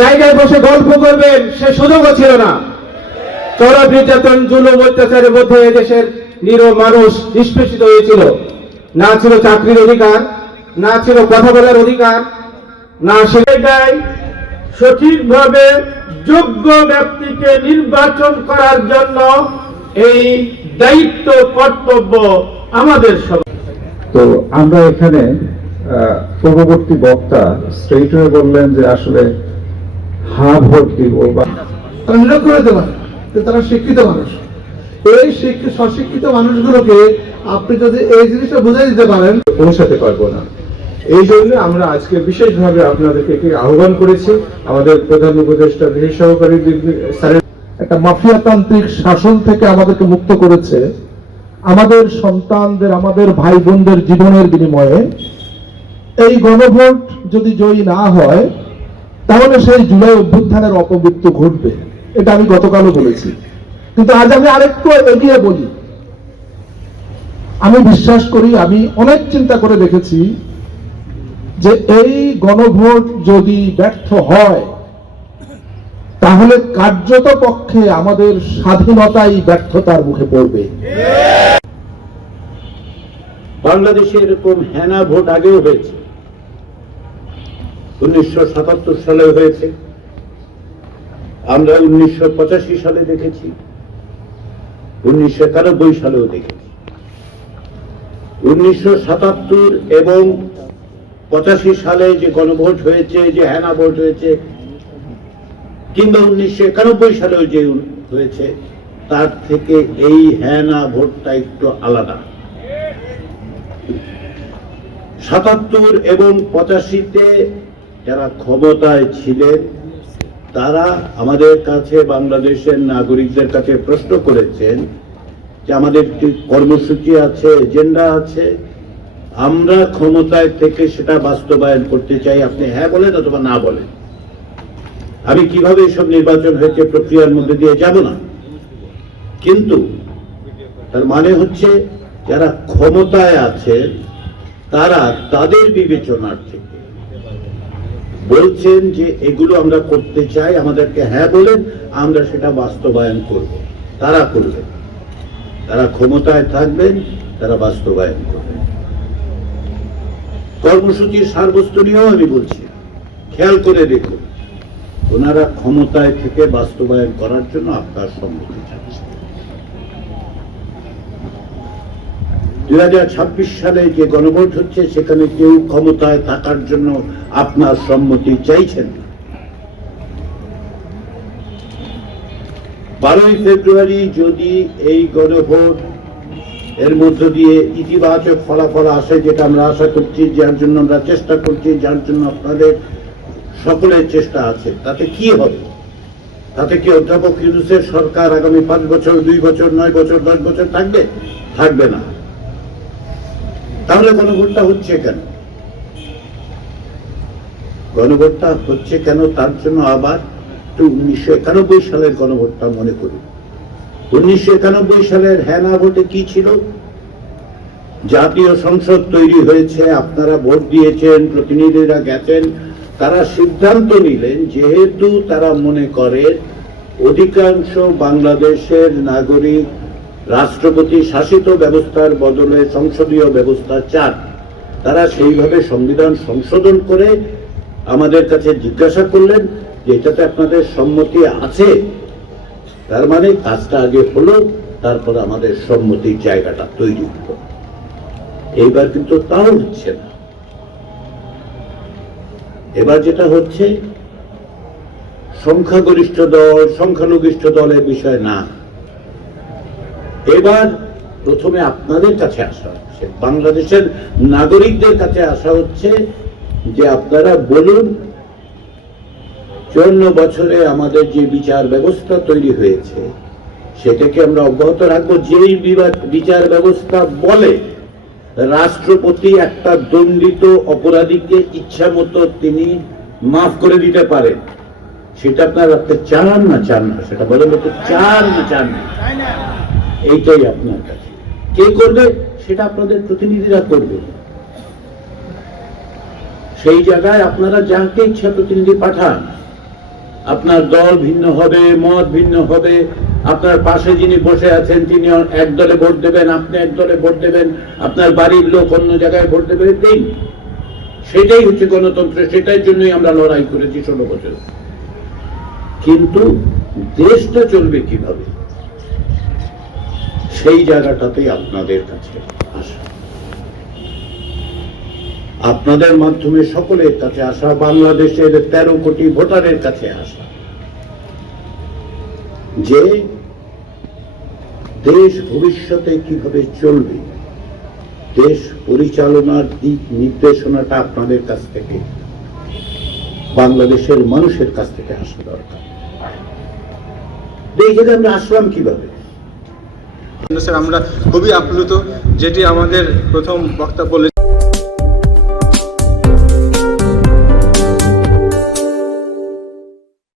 জায়গায় বসে গল্প করবেন সে সুযোগও ছিল না। চড়া নির্যাতন জুলুম অত্যাচারের মধ্যে এদেশের নিরীহ মানুষ নিষ্পেষিত হয়েছিল। না ছিল চাকরির অধিকার, না ছিল কথা বলার অধিকার, না সেটাই সঠিকভাবে যোগ্য ব্যক্তিকে নির্বাচন করার জন্য এই দায়িত্ব কর্তব্য আমাদের সবার। তো আমরা এখানে পূর্ববর্তী বক্তা স্ট্রেট হয়ে বললেন যে আসলে ভোট দিব বা নিয়োগ করে দেবেন, তারা শিক্ষিত মানুষ। এই স্বশিক্ষিত মানুষগুলোকে আপনি যদি এই জিনিসটা বুঝাই দিতে পারেন, পৌঁছাতে পারবো না। এই জন্য আমরা আজকে বিশেষভাবে আপনাদেরকে আহ্বান করেছি। আমাদের প্রধান উপদেষ্টা বিশেষ সহকারী স্যারের একটা মাফিয়াতান্ত্রিক শাসন থেকে আমাদেরকে মুক্ত করেছে। আমাদের সন্তানদের, আমাদের ভাই বোনদের জীবনের বিনিময়ে এই গণভোট যদি জয়ী না হয়, তাহলে সেই জুলাই অভ্যুত্থানের অপমৃত্যু ঘটবে। এটা আমি গতকালও বলেছি, কিন্তু আজ আমি আরেকটু এগিয়ে বলি। আমি বিশ্বাস করি, আমি অনেক চিন্তা করে দেখেছি যে এই গণভোট যদি ব্যর্থ হয়, তাহলে কার্যত পক্ষে আমাদের স্বাধীনতাই ব্যর্থতার মুখে পড়বে। বাংলাদেশে এরকম হেনা ভোট আগেও হয়েছে, 1977 সালে হয়েছে, আমরা 1985 সালে দেখেছি, 1991 সালেও দেখেছি। 1977 এবং 85 সালে যে গণভোট হয়েছে, যে হেনা ভোট হয়েছে, কিংবা 1991 সালেও যে হয়েছে, তার থেকে এই হেনা ভোটটা একটু আলাদা। 77 এবং 85-তে যারা ক্ষমতায় ছিলেন তারা আমাদের কাছে, বাংলাদেশের নাগরিকদের কাছে প্রশ্ন করেছেন যে আমাদের একটি কর্মসূচি আছে, এজেন্ডা আছে, আমরা ক্ষমতায় থেকে সেটা বাস্তবায়ন করতে চাই, আপনি হ্যাঁ বলেন অথবা না বলেন। আমি কিভাবে এসব নির্বাচন হয়েছে প্রক্রিয়ার মধ্যে দিয়ে যাব না, কিন্তু তার মানে হচ্ছে যারা ক্ষমতায় আছে তারা তাদের বিবেচনার থেকে বলছেন যে এগুলো আমরা করতে চাই, আমাদেরকে হ্যাঁ বলেন, আমরা সেটা বাস্তবায়ন করব। তারা করবেন, তারা ক্ষমতায় থাকবেন, তারা বাস্তবায়ন করবেন। কর্মসূচির সারবস্তু নিয়েও আমি বলছি, খেয়াল করে দেখুন, ওনারা ক্ষমতায় থেকে বাস্তবায়ন করার জন্য আপনার সম্মতি চাচ্ছেন। 2026 সালে যে গণভোট হচ্ছে, সেখানে কেউ ক্ষমতায় থাকার জন্য আপনার সম্মতি চাইছেন। 12ই ফেব্রুয়ারি যদি এই গণভোট এর মধ্য দিয়ে ইতিবাচক ফলাফল আসে, যেটা আমরা আশা করছি, যার জন্য আমরা চেষ্টা করছি, যার জন্য আপনাদের সকলের চেষ্টা আছে, তাতে কি হবে? তাতে কি অধ্যাপক ইউনূসের সরকার আগামী 5 বছর, 2 বছর, 9 বছর, 10 বছর থাকবে? থাকবে না। তাহলে গণভোটটা হচ্ছে কেন? গণভোটটা হচ্ছে কেন, তার জন্য আবার 1991 সালের গণভোটটা মনে করি। 1991 সালের হেনা ভোটে কি ছিল? জাতীয় সংসদ তৈরি হয়েছে, আপনারা ভোট দিয়েছেন, প্রতিনিধিরা গেছেন, তারা সিদ্ধান্ত নিলেন, যেহেতু তারা মনে করে অধিকাংশ বাংলাদেশের নাগরিক রাষ্ট্রপতি শাসিত ব্যবস্থার বদলে সংসদীয় ব্যবস্থা চান, তারা সেইভাবে সংবিধান সংশোধন করে আমাদের কাছে জিজ্ঞাসা করলেন যে এটাতে আপনাদের সম্মতি আছে। তার মানে কাজটা আগে হলো, তারপর আমাদের সম্মতির জায়গাটা তৈরি হলো। এইবার কিন্তু তাও হচ্ছে না। এবার যেটা হচ্ছে, সংখ্যাগরিষ্ঠ দল সংখ্যালঘিষ্ঠ দলের বিষয় না, এবার প্রথমে আপনাদের কাছে আসা হচ্ছে, বাংলাদেশের নাগরিকদের কাছে আসা হচ্ছে যে আপনারা বলুন 54 বছরে আমাদের যে বিচার ব্যবস্থা তৈরি হয়েছে সেটাকে আমরা অব্যাহত রাখবো। যেই বিচার ব্যবস্থা বলে রাষ্ট্রপতি একটা দণ্ডিত অপরাধীকে ইচ্ছা মতো তিনি মাফ করে দিতে পারেন, সেটা আপনারা রাখতে চান না চান না, সেটা বলেন তো, চান না চান না, এইটাই আপনার কাছে। কে করবে সেটা আপনাদের প্রতিনিধিরা করবে। সেই জায়গায় আপনারা যাকে ইচ্ছা প্রতিনিধি পাঠান, আপনার দল ভিন্ন হবে, মত ভিন্ন হবে, আপনার পাশে যিনি বসে আছেন তিনি এক দলে ভোট দেবেন, আপনি এক দলে ভোট দেবেন, আপনার বাড়ির লোক অন্য জায়গায় ভোট দেবে, দিন। সেটাই হচ্ছে গণতন্ত্র, সেটার জন্যই আমরা লড়াই করেছি 16 বছর। কিন্তু দেশটা চলবে কিভাবে, সেই জায়গাটাতেই আপনাদের কাছে আসা, আপনাদের মাধ্যমে সকলের কাছে আসা, বাংলাদেশের 13 কোটি ভোটারের কাছে আসা, যে দেশ ভবিষ্যতে কিভাবে চলবে, দেশ পরিচালনার দিক নির্দেশনাটা আপনাদের কাছ থেকে, বাংলাদেশের মানুষের কাছ থেকে আসা দরকার। এই জায়গায় আমরা আসলাম কিভাবে? স্যার, আমরা খুবই আপ্লুত, যেটি আমাদের প্রথম বক্তা বলে